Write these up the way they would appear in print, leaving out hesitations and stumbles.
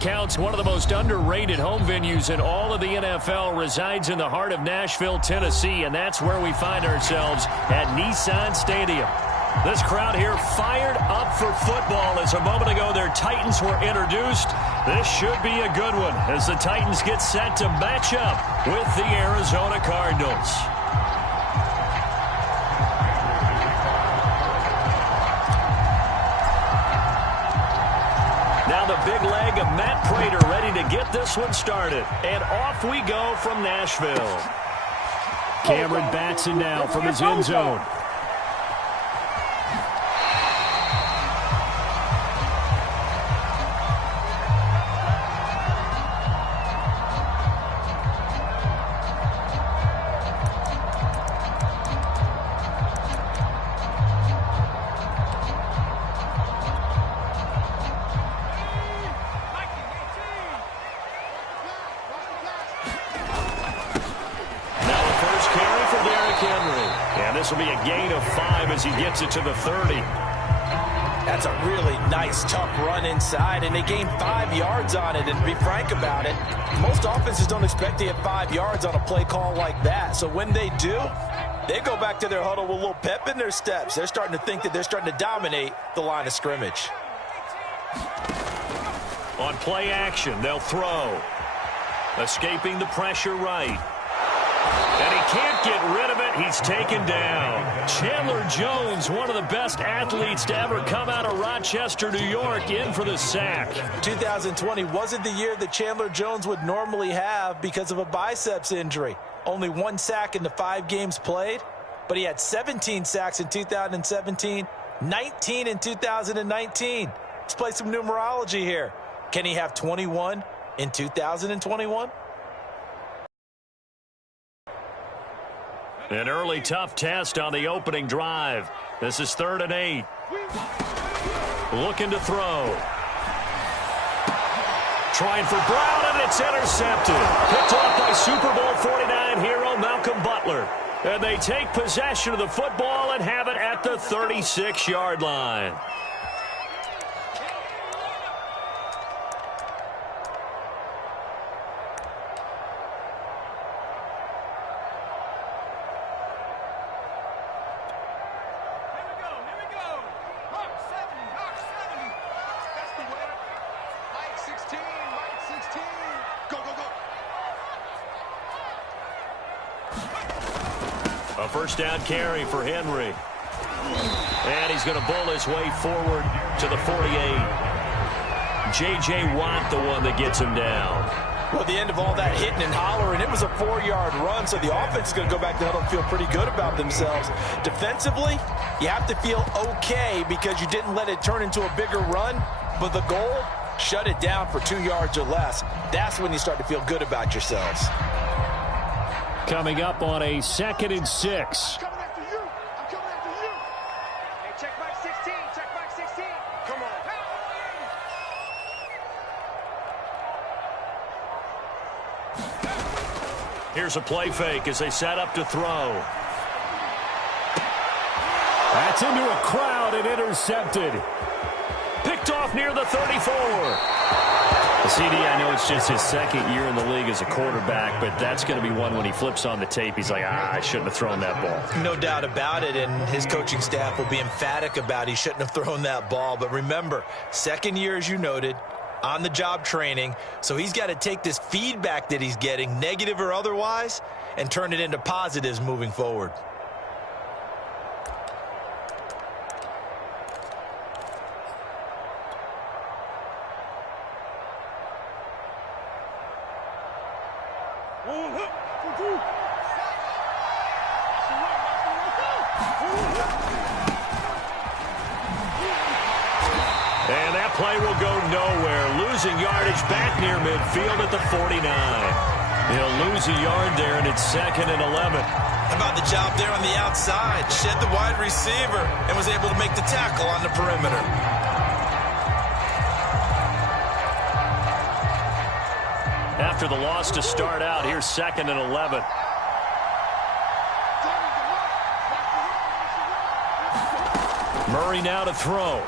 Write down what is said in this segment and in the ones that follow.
Counts one of the most underrated home venues in all of the NFL, resides in the heart of Nashville, Tennessee, and that's where we find ourselves at Nissan Stadium. This crowd here fired up for football as a moment ago their Titans were introduced. This should be a good one as the Titans get set to match up with the Arizona Cardinals. Now the big leg of Matt Prater ready to get this one started. And off we go from Nashville. Cameron Batson now from his end zone. This will be a gain of 5 as he gets it to the 30. That's a really nice, tough run inside, and they gained 5 yards on it. And to be frank about it, most offenses don't expect to get 5 yards on a play call like that. So when they do, they go back to their huddle with a little pep in their steps. They're starting to think that they're starting to dominate the line of scrimmage. On play action, they'll throw. Escaping the pressure right. And he can't get rid of it. He's taken down. Chandler Jones, one of the best athletes to ever come out of Rochester, New York, in for the sack. 2020 wasn't the year that Chandler Jones would normally have because of a biceps injury. Only 1 sack in the 5 games played, but he had 17 sacks in 2017, 19 in 2019. Let's play some numerology here. Can he have 21 in 2021? An early tough test on the opening drive. This is 3rd and 8. Looking to throw. Trying for Brown, and it's intercepted. Picked off by Super Bowl 49 hero Malcolm Butler. And they take possession of the football and have it at the 36-yard line. A first down carry for Henry. And he's going to bull his way forward to the 48. J.J. Watt, the one that gets him down. Well, at the end of all that hitting and hollering, it was a 4-yard run, so the offense is going to go back to huddle and feel pretty good about themselves. Defensively, you have to feel okay because you didn't let it turn into a bigger run, but the goal, shut it down for 2 yards or less. That's when you start to feel good about yourselves. Coming up on a 2nd and 6. I'm coming after you. Hey, check back 16. Check back 16. Come on. Here's a play fake as they set up to throw. That's into a crowd and intercepted. Picked off near the 34. CD, I know it's just his 2nd year in the league as a quarterback, but that's going to be one when he flips on the tape. He's like, I shouldn't have thrown that ball. No doubt about it, and his coaching staff will be emphatic about he shouldn't have thrown that ball. But remember, 2nd year, as you noted, on-the-job training, so he's got to take this feedback that he's getting, negative or otherwise, and turn it into positives moving forward. And that play will go nowhere. Losing yardage back near midfield at the 49. He'll lose a yard there, and it's 2nd and 11. How about the job there on the outside? Shed the wide receiver and was able to make the tackle on the perimeter. After the loss to start out, here's 2nd and 11. Murray now to throw.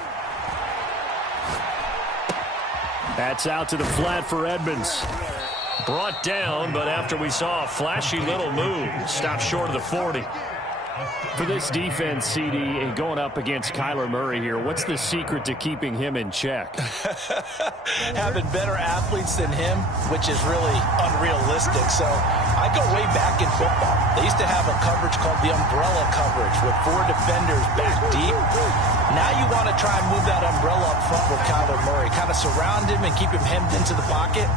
That's out to the flat for Edmonds. Brought down, but after we saw a flashy little move, stopped short of the 40. For this defense, CD, and going up against Kyler Murray here, what's the secret to keeping him in check? Having better athletes than him, which is really unrealistic. So I go way back in football. They used to have a coverage called the umbrella coverage with 4 defenders back deep. Now you want to try and move that umbrella up front with Kyler Murray. Kind of surround him and keep him hemmed into the pocket.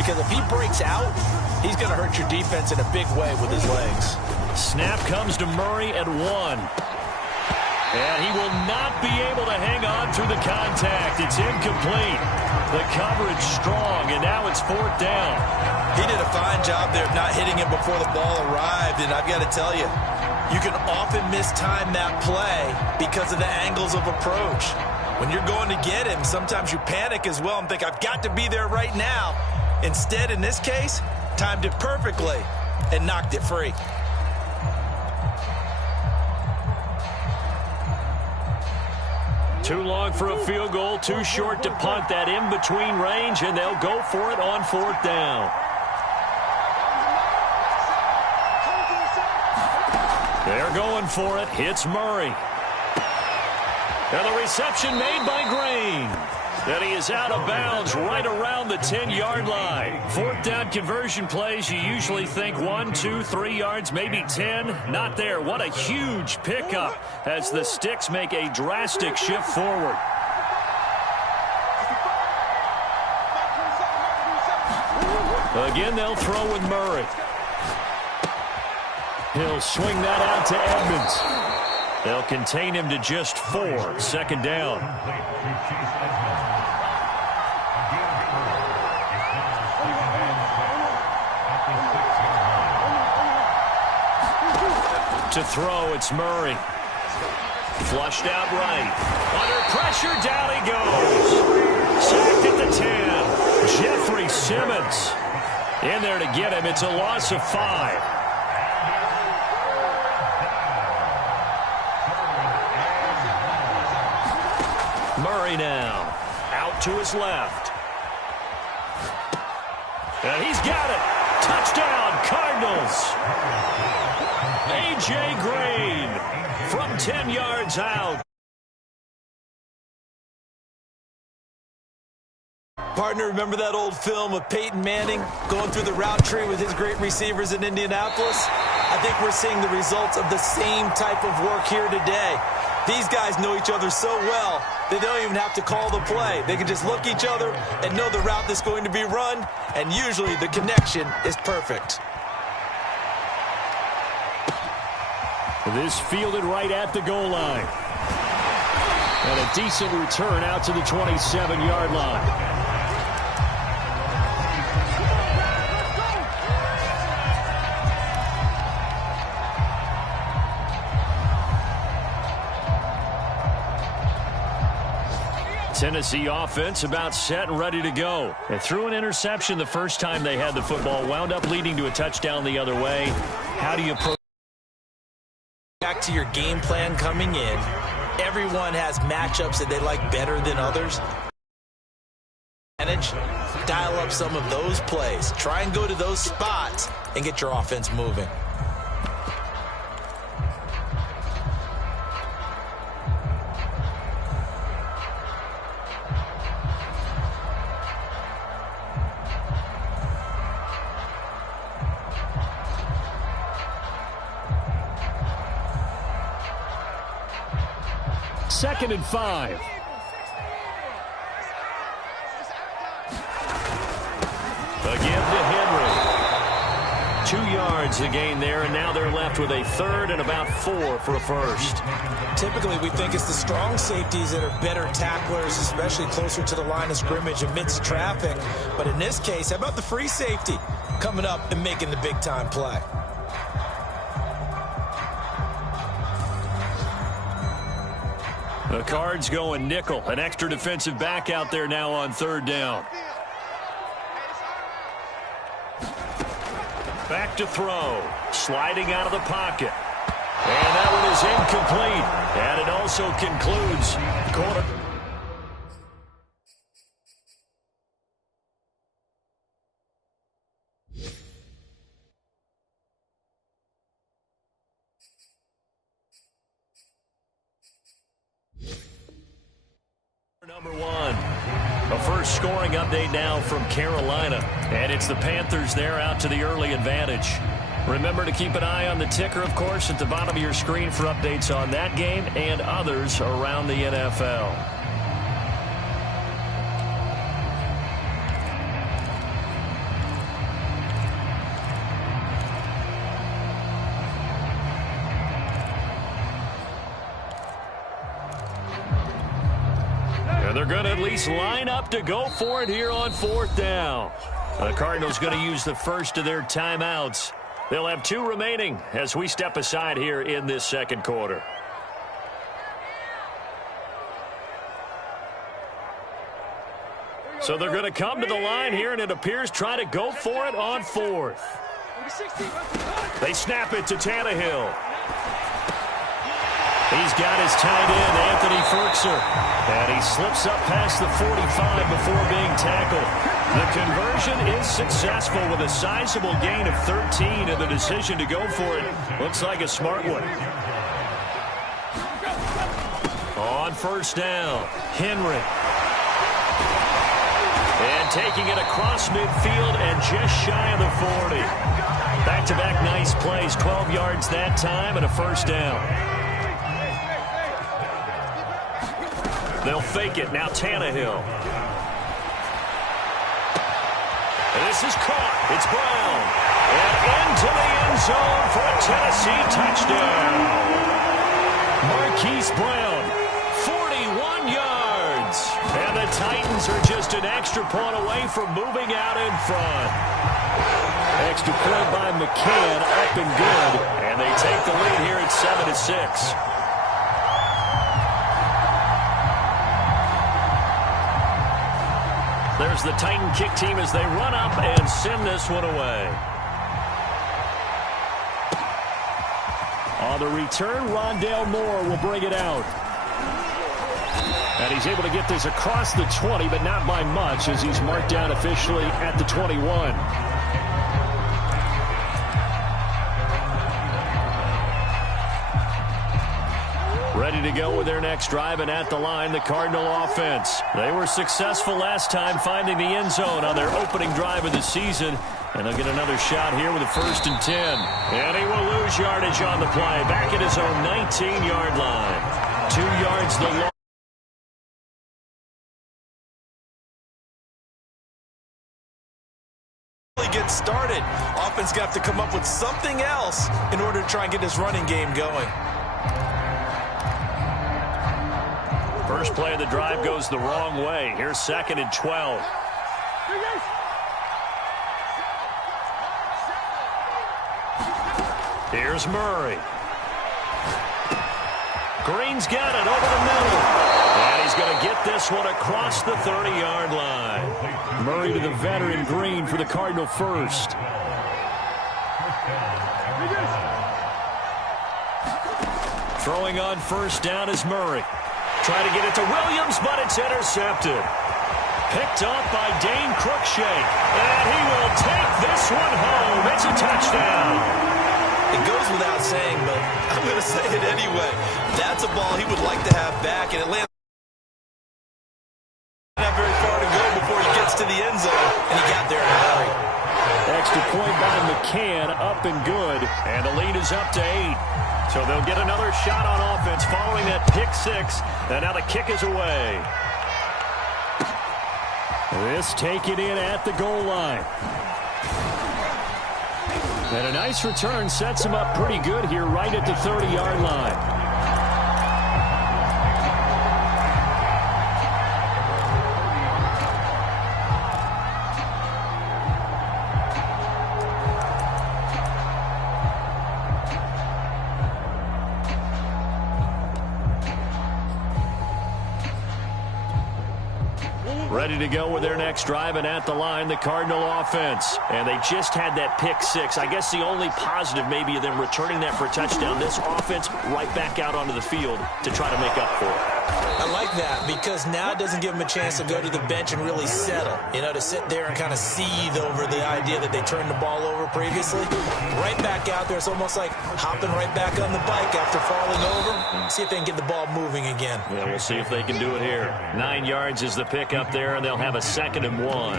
Because if he breaks out, he's going to hurt your defense in a big way with his legs. Snap comes to Murray at 1. And he will not be able to hang on through the contact. It's incomplete. The coverage strong, and now it's 4th down. He did a fine job there of not hitting him before the ball arrived, and I've got to tell you, you can often mistime that play because of the angles of approach. When you're going to get him, sometimes you panic as well and think, I've got to be there right now. Instead, in this case, timed it perfectly and knocked it free. Too long for a field goal, too short to punt that in-between range, and they'll go for it on 4th down. They're going for it. Hits Murray. And the reception made by Green. And he is out of bounds right around the 10-yard line. 4th down conversion plays, you usually think 1, 2, 3 yards, maybe 10. Not there. What a huge pickup as the Sticks make a drastic shift forward. Again, they'll throw with Murray. He'll swing that out to Edmonds. They'll contain him to just 4. 2nd down. To throw, it's Murray. Flushed out right. Under pressure, down he goes. Sacked at the 10. Jeffrey Simmons in there to get him. It's a loss of 5. Murray now. Out to his left. And he's got it. Touchdown, Cardinals. A.J. Green from 10 yards out. Partner, remember that old film of Peyton Manning going through the route tree with his great receivers in Indianapolis? I think we're seeing the results of the same type of work here today. These guys know each other so well, they don't even have to call the play. They can just look each other and know the route that's going to be run, and usually the connection is perfect. This fielded right at the goal line. And a decent return out to the 27-yard line. Tennessee offense about set and ready to go. They threw an interception the first time they had the football, wound up leading to a touchdown the other way. How do you approach? Back to your game plan coming in. Everyone has matchups that they like better than others. Dial up some of those plays. Try and go to those spots and get your offense moving. Second and 5. Again to Henry. 2 yards the gain there, and now they're left with a 3rd and about 4 for a first. Typically, we think it's the strong safeties that are better tacklers, especially closer to the line of scrimmage amidst traffic. But in this case, how about the free safety coming up and making the big-time play? The Cards going nickel. An extra defensive back out there now on 3rd down. Back to throw. Sliding out of the pocket. And that one is incomplete. And it also concludes quarter. Number one. A first scoring update now from Carolina. And it's the Panthers there out to the early advantage. Remember to keep an eye on the ticker, of course, at the bottom of your screen for updates on that game and others around the NFL. And they're going to at least line up to go for it here on fourth down. The Cardinals going to use the first of their timeouts. They'll have 2 remaining as we step aside here in this second quarter. So they're going to come to the line here, and it appears try to go for it on fourth. They snap it to Tannehill. He's got his tight end, Anthony Ferkser. And he slips up past the 45 before being tackled. The conversion is successful with a sizable gain of 13, and the decision to go for it looks like a smart one. On first down, Henry. And taking it across midfield and just shy of the 40. Back-to-back nice plays, 12 yards that time and a first down. They'll fake it. Now Tannehill. And this is caught. It's Brown. And into the end zone for a Tennessee touchdown. Marquise Brown, 41 yards. And the Titans are just an extra point away from moving out in front. Extra point by McCann, up and good. And they take the lead here at 7-6. There's the Titan kick team as they run up and send this one away. On the return, Rondale Moore will bring it out. And he's able to get this across the 20, but not by much as he's marked down officially at the 21. Ready to go with their next drive, and at the line, the Cardinal offense. They were successful last time finding the end zone on their opening drive of the season, and they'll get another shot here with a 1st and 10. And he will lose yardage on the play, back at his own 19-yard line. 2 yards the long. Get started. Offense got to come up with something else in order to try and get this running game going. First play of the drive goes the wrong way. Here's 2nd and 12. Here's Murray. Green's got it over the middle. And he's going to get this one across the 30-yard line. Murray to the veteran Green for the Cardinal first. Throwing on first down is Murray. Trying to get it to Williams, but it's intercepted. Picked up by Dane Cruikshank. And he will take this one home. It's a touchdown. It goes without saying, but I'm going to say it anyway. That's a ball he would like to have back, and it lands not very far to go before he gets to the end zone, and he got there in a hurry. Extra point by McCann, up and good, and the lead is up to 8. So they'll get another shot on offense following that pick 6, and now the kick is away. This taken in at the goal line. And a nice return sets him up pretty good here right at the 30-yard line. Ready to go with their next drive, and at the line, the Cardinal offense. And they just had that pick six. I guess the only positive maybe of them returning that for a touchdown. This offense right back out onto the field to try to make up for it. I like that because now it doesn't give them a chance to go to the bench and really settle. You know, to sit there and kind of seethe over the idea that they turned the ball over previously. Right back out there. It's almost like hopping right back on the bike after falling over. See if they can get the ball moving again. Yeah, we'll see if they can do it here. 9 yards is the pick up there, and they'll have a 2nd and 1.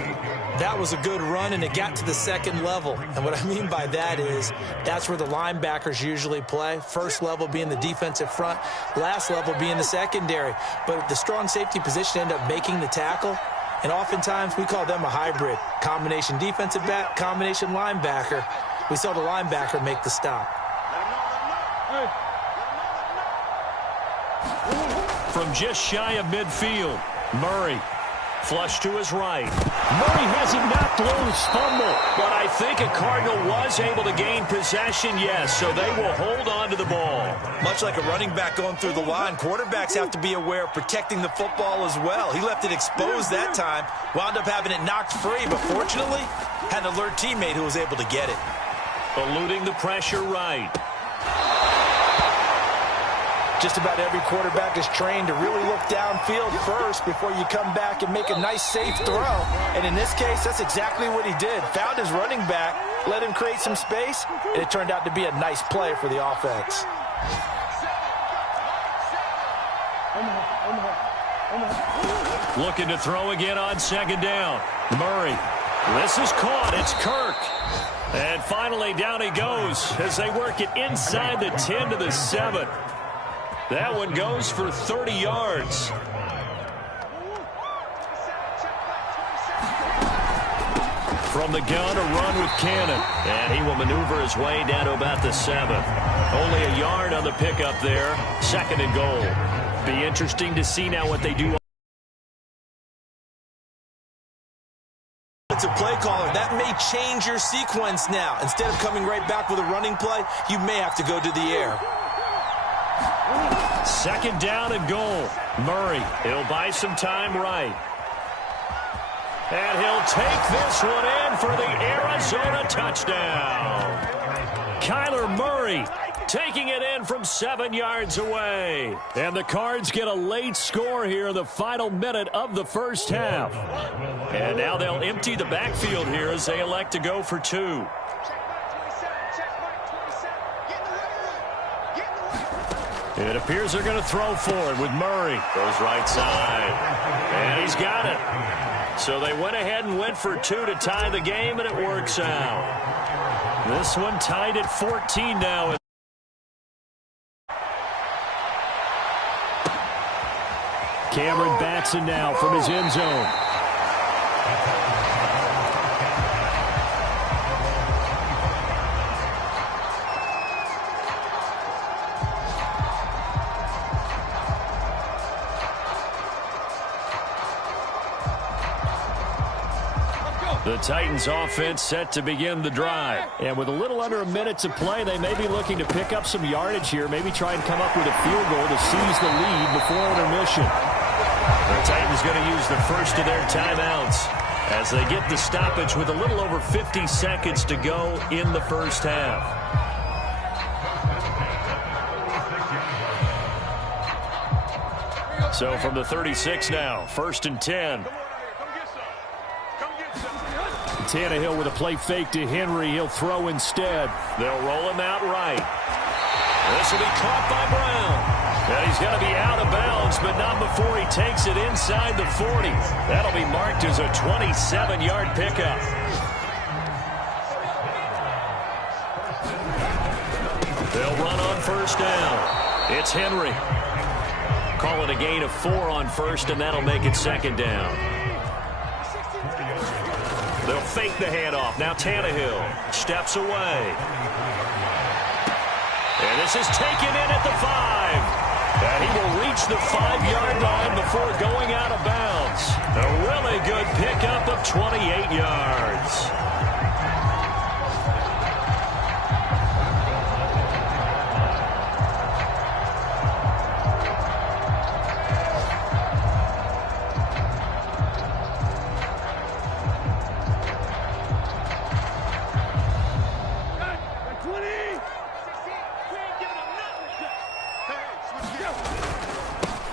That was a good run, and it got to the second level. And what I mean by that is that's where the linebackers usually play. First level being the defensive front, last level being the secondary. But the strong safety position ended up making the tackle, and oftentimes we call them a hybrid. Combination defensive back, combination linebacker. We saw the linebacker make the stop. From just shy of midfield, Murray. Flush to his right. Murray has it knocked loose. Fumble. But I think a Cardinal was able to gain possession, yes, so they will hold on to the ball. Much like a running back going through the line, quarterbacks have to be aware of protecting the football as well. He left it exposed that time, wound up having it knocked free, but fortunately had an alert teammate who was able to get it. Eluding the pressure right. Just about every quarterback is trained to really look downfield first before you come back and make a nice, safe throw. And in this case, that's exactly what he did. Found his running back, let him create some space, and it turned out to be a nice play for the offense. Looking to throw again on 2nd down. Murray. This is caught. It's Kirk. And finally, down he goes as they work it inside the 10 to the 7. That one goes for 30 yards. From the gun, a run with Cannon. And he will maneuver his way down to about the 7. Only a yard on the pickup there. 2nd and goal. Be interesting to see now what they do. It's a play caller. That may change your sequence now. Instead of coming right back with a running play, you may have to go to the air. 2nd down and goal. Murray, he'll buy some time right. And he'll take this one in for the Arizona touchdown. Kyler Murray taking it in from 7 yards away. And the Cards get a late score here in the final minute of the first half. And now they'll empty the backfield here as they elect to go for 2. It appears they're going to throw for it with Murray. Goes right side. And he's got it. So they went ahead and went for 2 to tie the game, and it works out. This one tied at 14 now. Cameron Batson now from his end zone. The Titans offense set to begin the drive. And with a little under a minute to play, they may be looking to pick up some yardage here, maybe try and come up with a field goal to seize the lead before intermission. The Titans going to use the first of their timeouts as they get the stoppage with a little over 50 seconds to go in the first half. So from the 36 now, 1st and 10. Tannehill with a play fake to Henry. He'll throw instead. They'll roll him out right. This will be caught by Brown. And he's going to be out of bounds, but not before he takes it inside the 40. That'll be marked as a 27-yard pickup. They'll run on 1st down. It's Henry. Call it a gain of 4 on 1st, and that'll make it 2nd down. They'll fake the handoff. Now Tannehill steps away. And this is taken in at the 5. And he will reach the 5-yard line before going out of bounds. A really good pickup of 28 yards.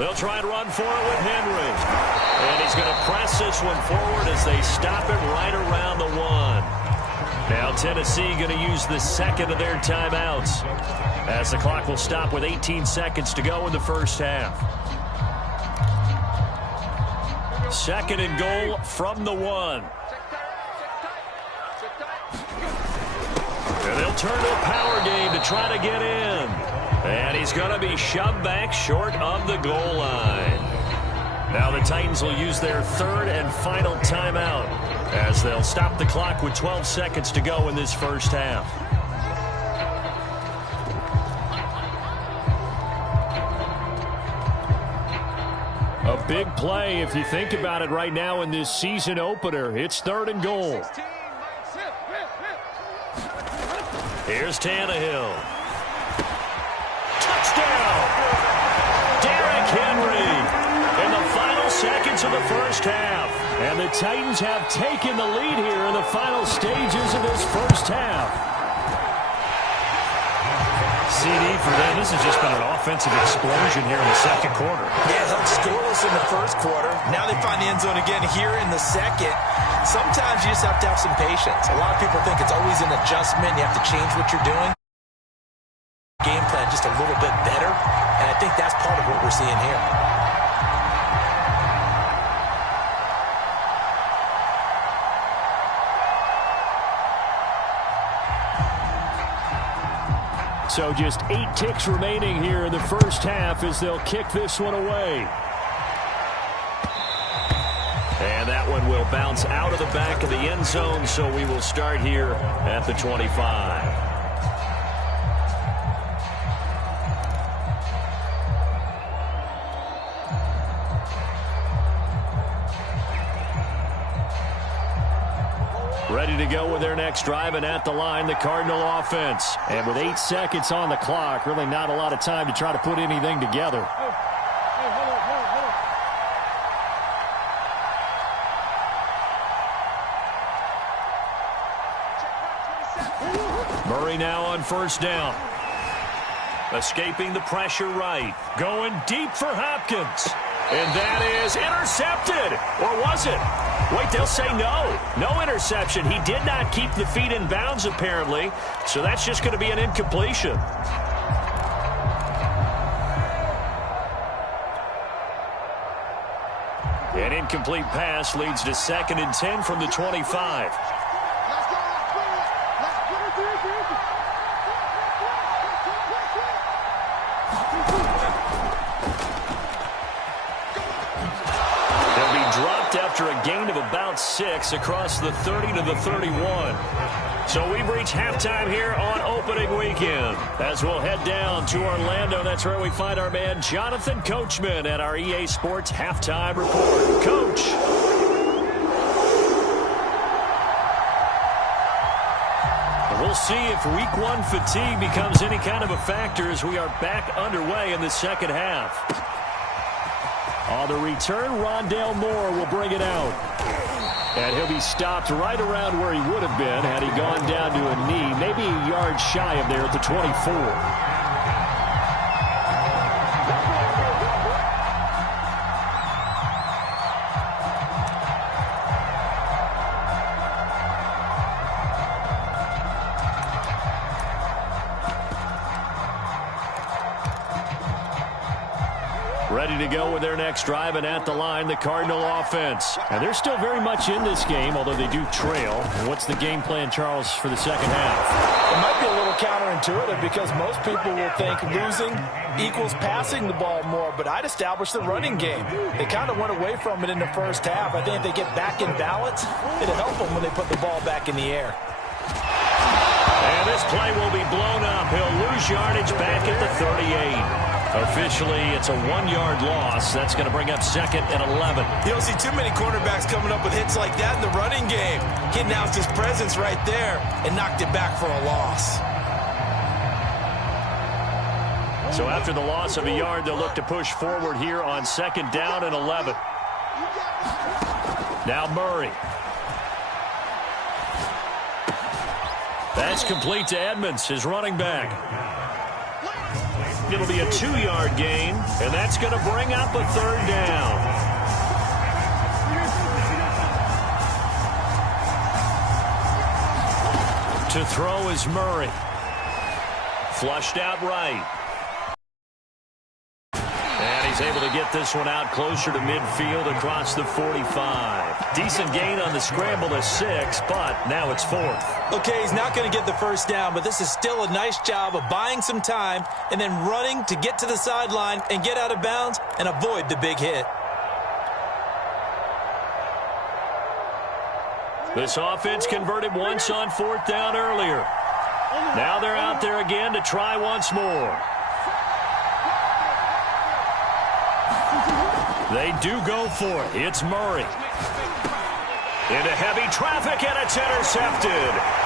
They'll try and run for it with Henry. And he's going to press this one forward as they stop it right around the 1. Now Tennessee going to use the second of their timeouts as the clock will stop with 18 seconds to go in the first half. Second and goal from the 1. And they'll turn to a power game to try to get in. And he's going to be shoved back short of the goal line. Now the Titans will use their third and final timeout as they'll stop the clock with 12 seconds to go in this first half. A big play if you think about it right now in this season opener. It's third and goal. Here's Tannehill. Touchdown! Derrick Henry in the final seconds of the first half. And the Titans have taken the lead here in the final stages of this first half. CD for them. This has just been an offensive explosion here in the second quarter. Yeah, held scoreless in the first quarter. Now they find the end zone again here in the second. Sometimes you just have to have some patience. A lot of people think it's always an adjustment. You have to change what you're doing. Game plan just a little bit better, and I think that's part of what we're seeing here. So just 8 ticks remaining here in the first half as they'll kick this one away. And that one will bounce out of the back of the end zone, so we will start here at the 25. Ready to go with their next drive, and at the line, the Cardinal offense. And with 8 seconds on the clock, really not a lot of time to try to put anything together. Murray now on first down. Escaping the pressure right. Going deep for Hopkins. And that is intercepted. Or was it? Wait, they'll say no. No interception. He did not keep the feet in bounds, apparently. So that's just going to be an incompletion. An incomplete pass leads to 2nd and 10 from the 25. After a gain of about 6 across the 30 to the 31. So we've reached halftime here on opening weekend. As we'll head down to Orlando, that's where we find our man Jonathan Coachman at our EA Sports Halftime Report. Coach. We'll see if week 1 fatigue becomes any kind of a factor as we are back underway in the second half. On the return, Rondale Moore will bring it out. And he'll be stopped right around where he would have been had he gone down to a knee, maybe a yard shy of there at the 24. Ready to go with their next drive, and at the line, the Cardinal offense. And they're still very much in this game, although they do trail. And what's the game plan, Charles, for the second half? It might be a little counterintuitive because most people will think losing equals passing the ball more, but I'd establish the running game. They kind of went away from it in the first half. I think if they get back in balance, it'll help them when they put the ball back in the air. And this play will be blown up. He'll lose yardage back at the 38. Officially, it's a 1-yard loss. That's going to bring up 2nd and 11. You don't see too many quarterbacks coming up with hits like that in the running game. He announced his presence right there and knocked it back for a loss. So after the loss of a yard, they'll look to push forward here on 2nd down and 11. Now Murray. That's complete to Edmonds, his running back. It'll be a 2-yard gain, and that's going to bring up a 3rd down. To throw is Murray. Flushed out right. And he's able to get this one out closer to midfield across the 45. Decent gain on the scramble of 6, but now it's 4th. Okay, he's not going to get the first down, but this is still a nice job of buying some time and then running to get to the sideline and get out of bounds and avoid the big hit. This offense converted once on 4th down earlier. Now they're out there again to try once more. They do go for it. It's Murray. Into heavy traffic, and it's intercepted.